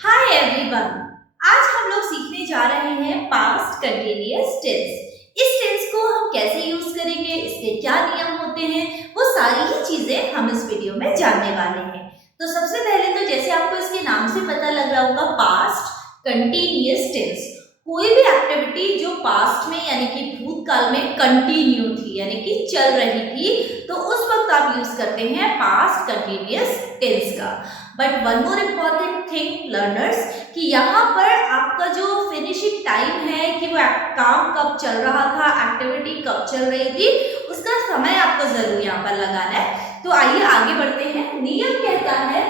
Hi everyone. आज हम लोग सीखने जा रहे हैं पास्ट कंटिन्यूअस टेंस। इस टेंस को हम कैसे यूज करेंगे, इसके क्या नियम होते हैं, वो सारी ही चीजें हम इस वीडियो में जानने वाले हैं। तो सबसे पहले तो जैसे आपको इसके नाम से पता लग रहा होगा, पास्ट कंटिन्यूअस टेंस। कोई भी एक्टिविटी जो पास्ट में यानी कि भूतकाल में कंटिन्यू थी यानी कि चल रही थी, तो उस वक्त आप यूज करते हैं पास्ट कंटिन्यूअस टेंस का। But one more important thing learners, कि यहाँ पर आपका जो फिनिशिंग टाइम है कि वो काम कब चल रहा था, एक्टिविटी कब चल रही थी, उसका समय आपको जरूर यहाँ पर लगाना है। तो आइए आगे बढ़ते हैं। नियम कहता है,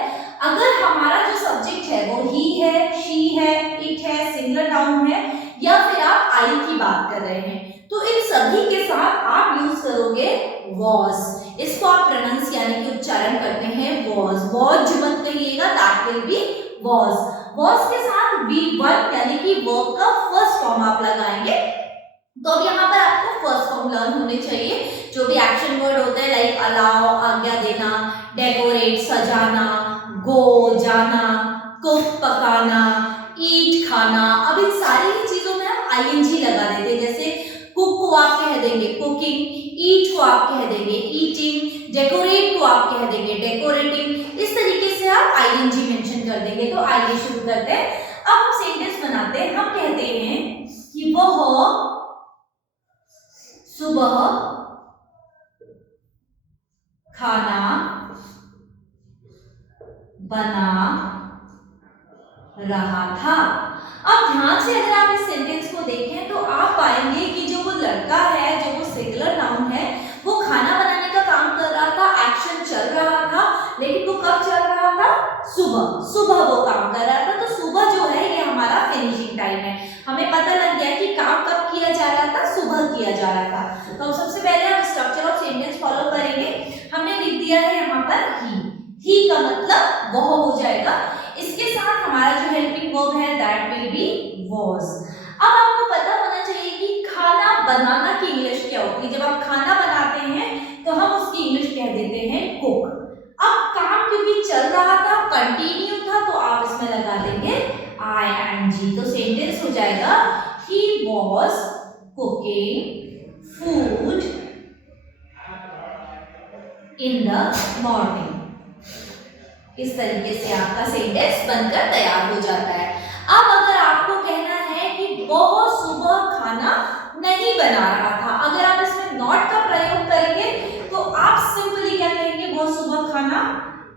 अगर हमारा जो सब्जेक्ट है वो ही है, शी है, इट है, सिंगुलर नाउन है, या फिर आप आई की बात कर रहे हैं, तो इन सभी के साथ आप यूज करोगे वॉज। इसको आप प्रोनाउंस यानी कि उच्चारण करते हैं वॉज। वॉज मत कहिएगा, that will be was. Was के साथ V1 यानी कि वर्ब का फर्स्ट फॉर्म आप लगाएंगे। तो अब यहाँ पर आपको फर्स्ट फॉर्म लर्न होने चाहिए। जो भी एक्शन वर्ड होते हैं लाइक अलाउ आज्ञा देना, डेकोरेट सजाना, गो जाना, कुक पकाना, ईट खाना। अब इन सारी ही चीजों में हम आईएनजी लगा देते हैं। जैसे कुक को आप कह देंगे कुकिंग, ईट को आप कह देंगे ईटिंग, डेकोरेट को आप कह देंगे डेकोरेटिंग। इस तरीके से आप आईएनजी मेंशन कर देंगे। तो आइए शुरू करते हैं। अब हम सेंटेंस बनाते हैं। हम कहते हैं कि वह सुबह खाना बना रहा था। अब ध्यान से अगर आप इस सेंटेंस को देखें तो आप पाएंगे कि जो वो लड़का है, जो वो सिंगुलर नाउन है, वो खाना बनाने का काम कर रहा था, एक्शन चल रहा था, लेकिन वो कब चल रहा था? सुबह। सुबह वो काम कर रहा था। तो सुबह जो है ये हमारा फिनिशिंग टाइम है। हमें पता लग गया कि काम कब किया जा रहा था? सुबह किया जा रहा था। तो सबसे पहले हम स्ट्रक्चर ऑफ सेंटेंस फॉलो करेंगे। हमने लिख दिया है यहाँ पर ही का मतलब वह हो जाएगा। इसके साथ हमारा जो हेल्पिंग वर्ब है दैट विल बी वाज। अब आपको पता होना चाहिए कि खाना बनाना की इंग्लिश क्या होती है। जब आप खाना बनाते हैं तो हम उसकी इंग्लिश कह देते हैं कुक। अब काम क्योंकि चल रहा था, कंटिन्यू था, तो आप इसमें लगा देंगे ing। तो सेंटेंस हो जाएगा he was cooking food in the morning. इस तरीके से आपका सेंटेंस बनकर तैयार हो जाता है। अब अगर आपको कहना है कि बहुत सुबह खाना नहीं बना रहा था, अगर आप इसमें नॉट का प्रयोग करेंगे तो आप सिंपली क्या कहेंगे? बहुत सुबह खाना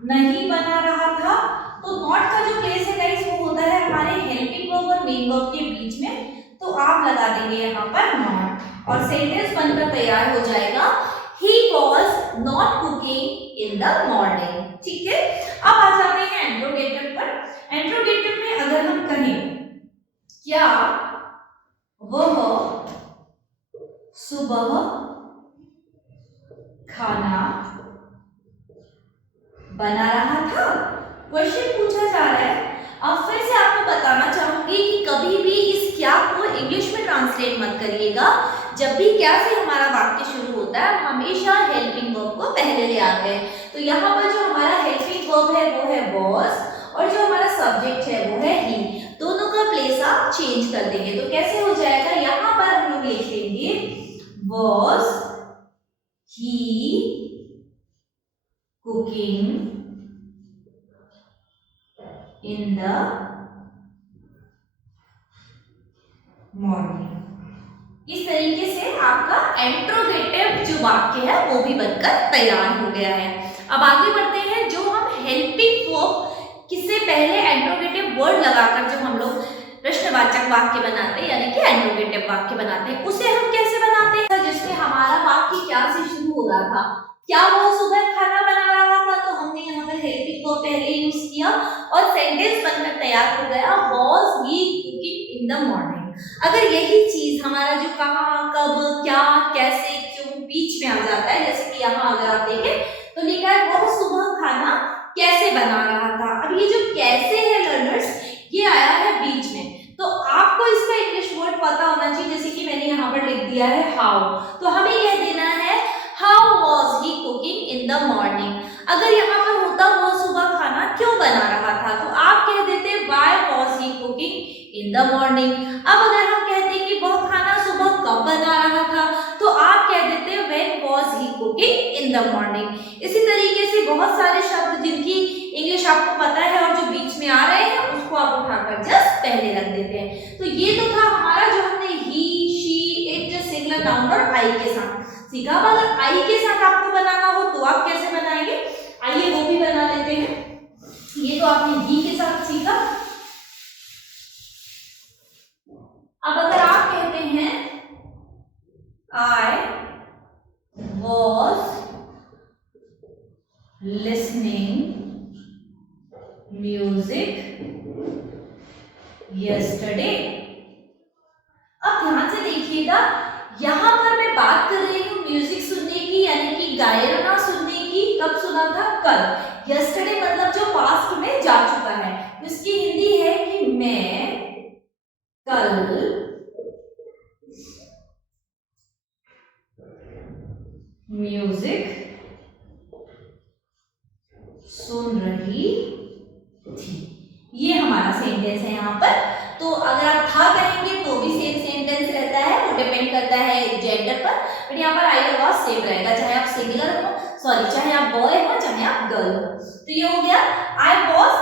नहीं बना रहा था। तो नॉट का जो प्लेस है गाइस वो होता है हमारे हेल्पिंग वर्ब और मेन वर्ब के बीच में। तो आप लगा देंगे यहाँ पर नॉट और सेंटेंस बनकर तैयार हो जाएगा he was not cooking in the morning। ठीक है। अब आ जाते हैं इंट्रोगेटिव पर। इंट्रोगेटिव में अगर हम कहें क्या वह सुबह खाना बना रहा था, क्वेश्चन पूछा जा रहा है। अब फिर से आपको बताना चाहूंगी कि कभी भी इस क्या को इंग्लिश में ट्रांसलेट मत करिएगा। जब भी क्या से हमारा वाक्य शुरू होता है हम हमेशा हेल्पिंग वर्ब को पहले ले आते हैं। तो यहाँ पर जो हमारा हेल्पिंग वर्ब है वो है was और जो हमारा सब्जेक्ट है वो है he। दोनों का प्लेस आप चेंज कर देंगे। तो कैसे हो जाएगा? यहाँ पर हम लोग लिख लेंगे was he cooking in the morning। इस तरीके से आपका इंट्रोगेटिव जो वाक्य है वो भी बनकर तैयार हो गया है। अब आगे बढ़ते हैं। जो हम हेल्पिंग वर्ब किससे पहले इंट्रोगेटिव वर्ड लगाकर जो हम लोग प्रश्नवाचक वाक्य बनाते हैं यानी कि इंट्रोगेटिव वाक्य बनाते हैं, उसे हम कैसे बनाते हैं? जिसमें हमारा वाक्य क्या से शुरू हो रहा था? क्या वो सुबह खाना बना रहा था? तो हमने यहाँ पर हेल्पिंग वर्ब पहले यूज किया और सेंटेंस बनकर तैयार हो गया was he cooking in the morning। अगर यही चीज हमारा जो कहाँ, कब, क्या, कैसे, क्यों बीच में आ जाता है, जैसे कि यहाँ अगर आप देखें तो लिखा है वो सुबह खाना कैसे बना रहा था। अब ये जो कैसे है लर्नर्स, ये आया है बीच में। तो आपको इसका इंग्लिश वर्ड पता होना चाहिए। जैसे कि मैंने यहाँ पर लिख दिया है हाउ, तो हमें कह देना है how was he cooking in the morning. अगर यहाँ पर होता वो सुबह खाना क्यों बना रहा था, तो आप कह देते व्हाई इन द मॉर्निंग। अब अगर हम कहते हैं कि वह खाना सुबह कब बना रहा था, तो आप कह देते हैं when was he cooking in the morning. इसी तरीके से बहुत सारे शब्द जिनकी इंग्लिश आपको पता है और जो बीच में आ रहे हैं उसको आप उठाकर जस्ट पहले रख देते हैं। तो ये तो था हमारा जो हमने ही, शी, इट, सिंगुलर नाउन और आई के साथ सीखा। अब अगर आई के साथ आपको बनाना हो तो आप कैसे बनाएंगे, आइए वो भी बना लेते हैं। ये तो आपने ही के साथ सीखा। अब अगर आप कहते हैं I was listening music yesterday. अब ध्यान से देखिएगा, यहां पर मैं बात कर रही हूं म्यूजिक सुनने की, यानी कि गायन सुनने की। कब सुना था, कल। यस्टरडे मतलब जो पास्ट में जा चुका है, उसकी हिंदी है कि मैं कल म्यूजिक सुन रही थी। ये हमारा सेंटेंस है यहाँ पर। तो अगर आप था कहेंगे तो भी सेम सेंटेंस रहता है, वो डिपेंड करता है जेंडर पर, बट यहाँ पर आई और वाज सेम रहेगा, चाहे आप सिंगुलर हो, सॉरी चाहे आप बॉय हो चाहे आप गर्ल हो। तो ये हो गया I was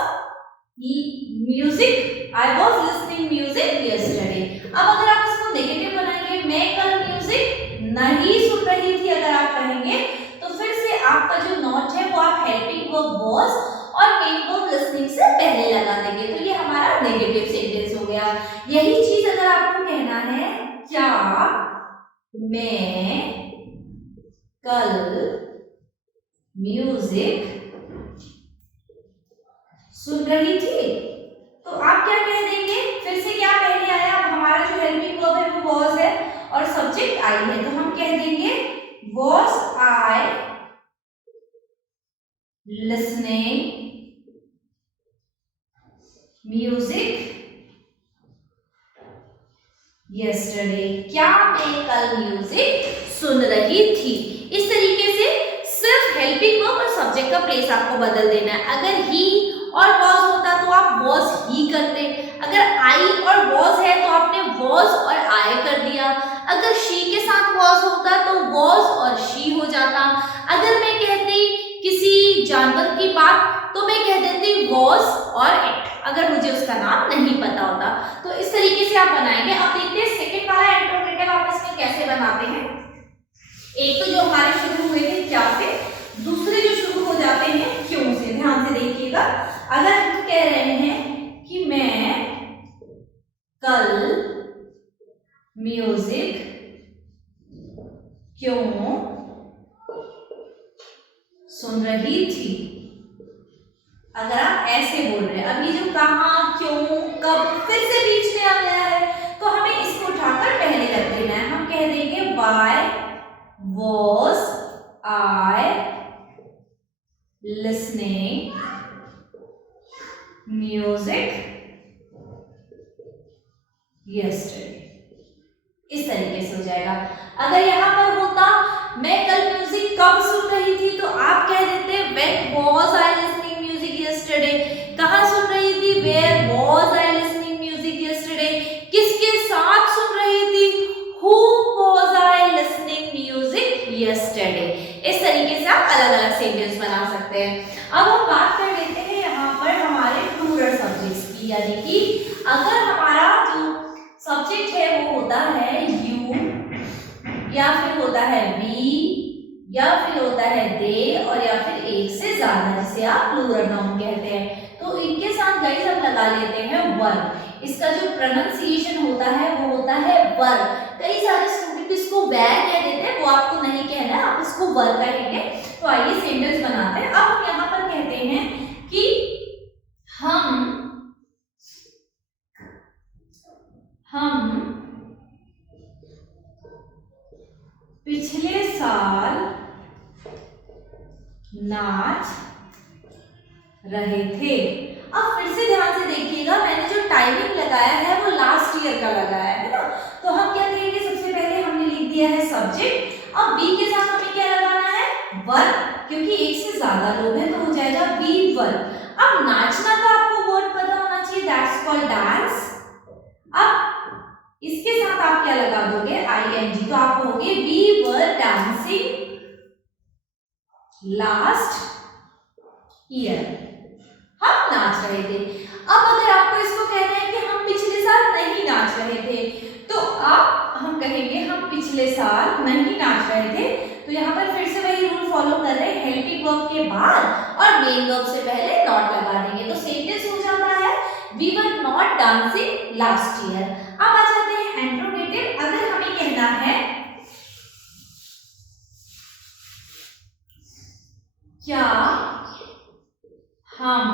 music, I was listening music yesterday. अब अगर आप इसको नेगेटिव बनाएंगे, मैं कल म्यूजिक नहीं सुन रही थी, अगर आप कहेंगे तो फिर से आपका जो नॉट है वो आप हेल्पिंग वर्ब वॉज और मेन वर्ब लिसनिंग से पहले लगा देंगे। तो ये हमारा नेगेटिव सेंटेंस हो गया। यही चीज अगर आपको कहना है, क्या मैं कल म्यूजिक सुन रही थी, तो आप क्या कह देंगे, फिर से क्या पहले आया, अब हमारा जो हेल्पिंग वर्ब है वो वॉज है और सब्जेक्ट आई है, तो हम कह देंगे was I listening music yesterday. क्या मैं कल म्यूजिक सुन रही थी। इस तरीके से सिर्फ हेल्पिंग वर्ब और सब्जेक्ट का प्लेस आपको बदल देना है। अगर ही और वॉज होता तो आप वॉज ही करते, अगर आई और वॉज है तो आपने वॉज और आई कर दिया, अगर शी के साथ वॉज होता तो वॉज और शी हो जाता, अगर मैं कहती किसी जानवर की बात तो मैं कह देती वॉज और इट, अगर मुझे उसका नाम नहीं पता होता। तो इस तरीके से आप बनाएंगे। अब देखते हैं सेकंड वाला इंट्रोगेटिव आप इसमें कैसे बनाते हैं। एक तो जो हमारे शुरू हुए थे क्या से, दूसरे जो शुरू हो जाते हैं क्यों से। ध्यान से देखिएगा, अगर हम कह रहे हैं कि मैं कल म्यूजिक क्यों सुन रही थी, अगर आप ऐसे बोल रहे हैं, अब ये जो कहाँ, क्यों, कब फिर से बीच में आ गया है, तो हमें इसको उठाकर पहले रख देना है। हम कह देंगे why was I listening music yesterday. इस तरीके से हो जाएगा। अगर यहां पर होता मैं कल म्यूजिक कब सुन रही थी, तो आप कह देते when was I listening music yesterday. कहां सुन रही थी, where was I listening music yesterday. किसके साथ सुन रही थी, who was I listening music yesterday. इस तरीके से आप अलग अलग सेंटेंस बना सकते हैं। अब हम बात कर लेते हैं यहाँ पर हमारे प्लूरल सब्जेक्ट्स की, यानी कि अगर हमारा जो सब्जेक्ट है वो होता है यू, या फिर होता है वी, या फिर होता है दे, और या फिर एक से ज्यादा, जिसे आप प्लूरल नाउन कहते हैं, तो इनके साथ गाइस हम लगा लेते हैं वर। इसका जो प्रोनाउंसिएशन होता है वो होता है वर। कई सारे स्टूडेंट इसको वैर कह देते हैं, वो आपको नहीं कहना है, आप इसको वर कहेंगे। तो आइए सेंटेंस बनाते हैं। अब हम यहाँ पर कहते हैं कि हम पिछले साल नाच रहे थे। अब फिर से ध्यान से देखिएगा, मैंने जो टाइमिंग लगाया है वो लास्ट ईयर का लगाया है ना, तो हम क्या करेंगे, सबसे पहले हमने लिख दिया है सब्जेक्ट। अब बी के साथ हमें क्या लगाना है, वर, क्योंकि एक से ज्यादा लोग हैं तो हो जाएगा बी वर। अब नाचना का आपको वर्ड पता होना चाहिए, दैट्स कॉल्ड डांस। ing, तो आप कहोगे we were dancing last year, हम नाच रहे थे। अब अगर आपको इसको कहना है कि हम पिछले साल नहीं नाच रहे थे, तो आप हम कहेंगे हम पिछले साल नहीं नाच रहे थे। तो यहाँ पर फिर से वही रूल फॉलो कर रहे हैं, हेल्पिंग वर्ब के बाद और मेन वर्ब से पहले नॉट लगा देंगे, तो सेंटेंस हो जाता है we were not dancing last year. अब आ जाते हैं इंट्रोगेटिव। अगर हमें कहना है क्या हम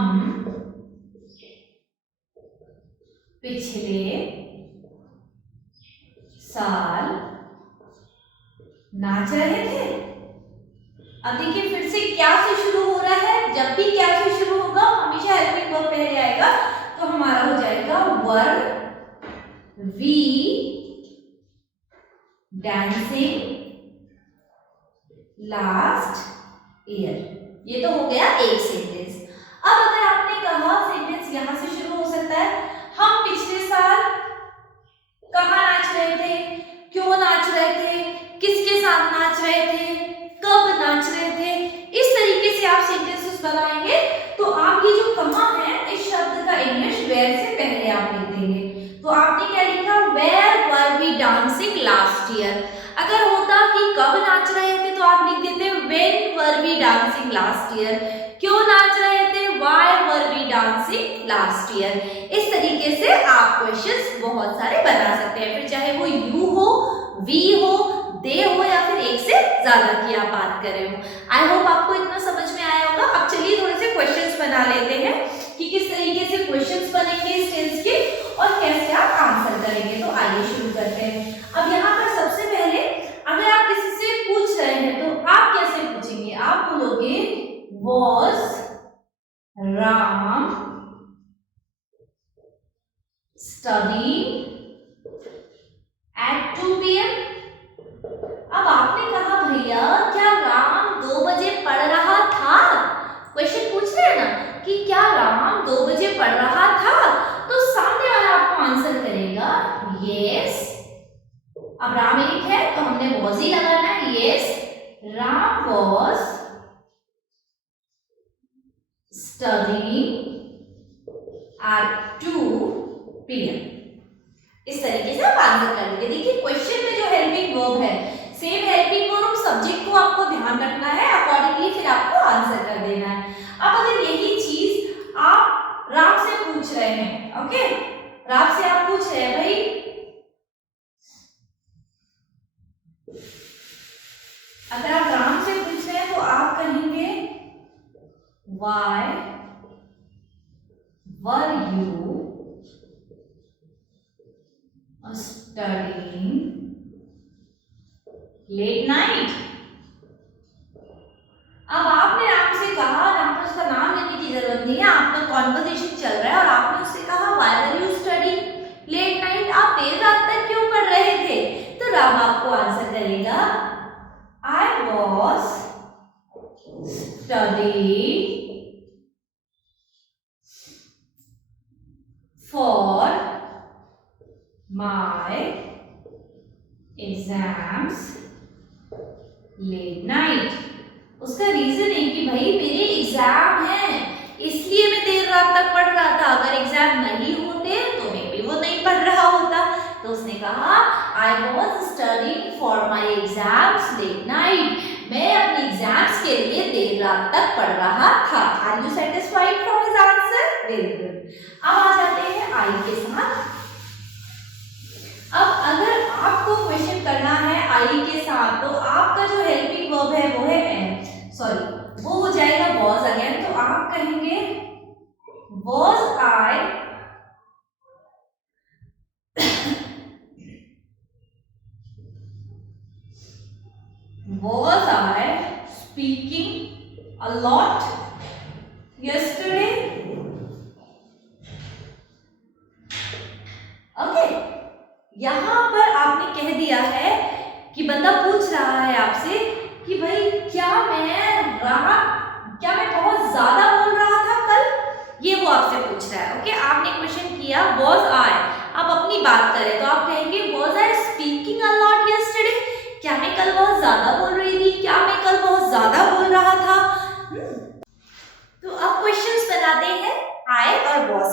पिछले साल नाच रहे थे। अब देखिए फिर से क्या से शुरू हो रहा है, जब भी क्या से शुरू होगा हमेशा हेल्पिंग वर्ब पहले आएगा, तो हमारा हो जाएगा were we dancing last year. ये तो हो गया एक सेंटेंस। अब अगर आपने कहा सेंटेंस यहां से शुरू हो सकता है, हम पिछले साल कहाँ नाच रहे थे, क्यों नाच रहे थे, किसके साथ नाच रहे थे, कब नाच रहे थे, इस तरीके से आप सेंटेंसेस बनाएंगे। तो आप ये जो कहाँ है इस शब्द का इंग्लिश वेयर से पहले आप लिख देंगे। तो आपने क्या लिखा, where were we dancing last year. अगर होता कि कब नाच रहे थे तो आप लिख देते when were we dancing last year, क्यों नाच रहे थे, why were we dancing last year. इस तरीके से आप क्वेश्चंस बहुत सारे बना सकते हैं, फिर चाहे वो यू हो, वी हो, दे हो या फिर एक से ज्यादा की आप बात कर रहे हो। आई होप आपको इतना समझ में आया होगा। अब चलिए थोड़े से क्वेश्चंस बना लेते हैं कि किस तरीके से क्वेश्चंस बनेंगे इस टेंस के और कैसे आप आंसर करेंगे। तो आइए शुरू करते हैं। अब यहाँ पर सबसे पहले अगर आप किसी से पूछ रहे हैं तो आप कैसे पूछेंगे, आप बोलोगे was Ram studying at 2 PM? अब आपने कहा भैया क्या राम 2 बजे पढ़ रहा था, क्वेश्चन पूछ रहे हैं ना कि क्या राम 2 बजे पढ़ रहा था, तो सामने वाला आपको आंसर करेगा यस। अब राम एक है तो हमने was ही लगाना है, yes Ram was studying at 2 PM। इस तरीके से आप आंसर कर लेंगे। देखिए क्वेश्चन में जो हेल्पिंग वर्ब है सेम हेल्पिंग वर्ब सब्जेक्ट को आपको ध्यान रखना है, अकॉर्डिंगली फिर आपको आंसर कर देना है। अब अगर यही चीज आप राम से पूछ रहे हैं, ओके राम से आप पूछ रहे हैं भाई अगर आप राम से पूछ रहे हैं तो आप कहेंगे why were you studying late night? अब आपने राम से कहा, राम को उसका नाम लेने की जरूरत नहीं है, आपका कॉन्वर्सेशन चल रहा है और आपने उससे कहा why were you studying late night? आप देर रात तक क्यों पढ़ रहे थे? तो राम आपको आंसर करेगा I was studying for my exams late night। उसका रीजन है कि भाई मेरे एग्जाम हैं इसलिए मैं देर रात तक पढ़ रहा था, अगर एग्जाम नहीं होते तो मैं भी वो नहीं पढ़ रहा होता। तो उसने कहा I was studying for my exams late night, मैं अपने एग्जाम्स के लिए देर रात तक पढ़ रहा था। Are you satisfied from his answer? Very good। अब आ जाते हैं आई के साथ। अब अगर आपको क्वेश्चन करना है आई के साथ तो आपका जो हेल्पिंग वर्ब है वो है सॉरी वो हो जाएगा was अगेन। तो आप कहेंगे was I was I speaking a lot yesterday? Okay यहां पर आपने कह दिया है कि बंदा पूछ रहा है आपसे कि भाई क्या मैं बहुत ज्यादा बोल रहा था कल, ये वो आपसे पूछ रहा है। ओके आपने क्वेश्चन किया was I, आप अपनी बात करें तो आप कहेंगे was I speaking a lot yesterday?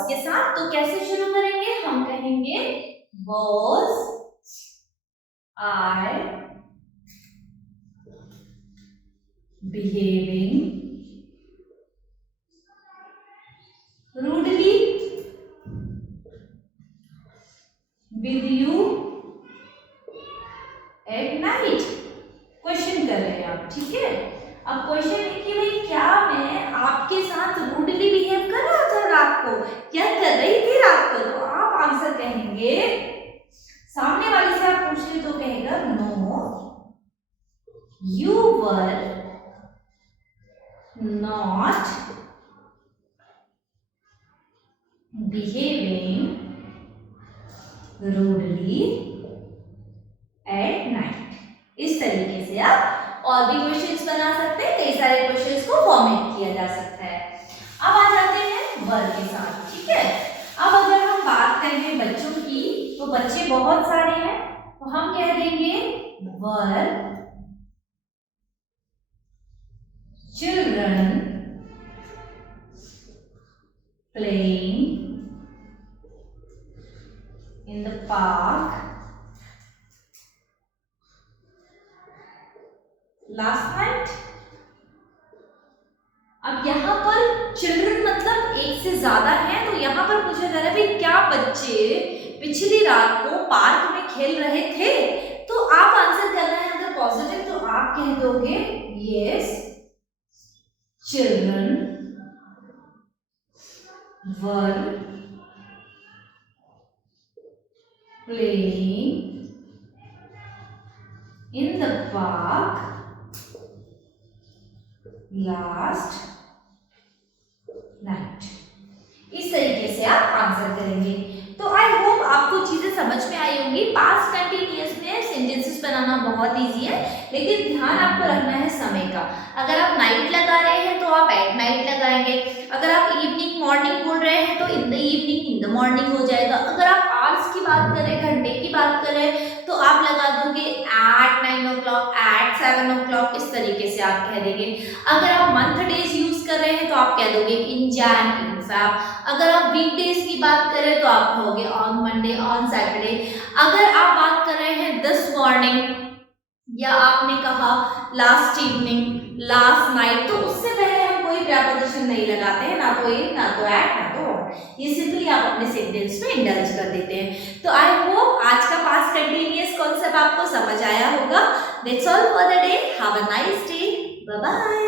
के साथ। तो कैसे शुरू करेंगे? हम कहेंगे was I behaving rudely with you at night? Question कर रहे हैं आप, ठीक है। अब क्वेश्चन है कि भाई क्या मैं आपके साथ रूडली बिहेव कर रहा था रात को, क्या कर रही थी रात को? तो आप आंसर कहेंगे, सामने वाले से आप पूछ रहे तो कहेगा no you were not behaving rudely at night. इस तरीके से आप और भी क्वेश्चंस बना सकते हैं, कई सारे क्वेश्चंस को फॉर्मेट किया जा सकता है। अब आ जाते हैं वर के साथ, ठीक है। अब अगर हम बात करें बच्चों की, तो बच्चे बहुत सारे हैं, तो हम कह देंगे were children playing in the park last night. अब यहाँ पर चिल्ड्रन मतलब एक से ज्यादा है, तो यहाँ पर पूछा जा रहा है भाई क्या बच्चे पिछली रात को पार्क में खेल रहे थे? तो आप आंसर करना है अगर पॉजिटिव तो आप कह दोगे yes children were playing in the park last night. इस तरीके से आप आंसर करेंगे। तो आई होप आपको चीजें समझ में आई होंगी। पास्ट कंटिन्यूअस में सेंटेंसेस बनाना बहुत इजी है, लेकिन ध्यान आपको रखना है समय का। अगर आप नाइट लगा रहे हैं तो आप एट नाइट लगाएंगे, अगर आप इवनिंग मॉर्निंग बोल रहे हैं तो in the evening in the morning हो जाएगा। अगर आप आवर्स की बात करें, घंटे की बात करें, तो आप लगा दोगे एट 9 o'clock, एट 7 o'clock, इस तरीके से आप कह देंगे। अगर आप मंथ डेज यूज कर रहे हैं तो आप कह दोगे इन जैन, इन फैब। अगर आप वीकडेज की बात करें तो आप कहोगे ऑन मंडे, ऑन सैटरडे। अगर आप बात कर रहे हैं दिस मॉर्निंग या आपने कहा लास्ट इवनिंग, लास्ट नाइट, तो उससे पहले हम कोई प्रीपोजिशन नहीं लगाते हैं, ना तो इन, ना तो एट, ना तो ऑन। ये सिंपली आप अपने सेंटेंस में इंडल्ज कर देते हैं। तो आई होप आज का पास्ट कंटिन्यूअस कॉन्सेप्ट आपको समझ आया होगा। That's all for the day. Have a nice day. Bye bye.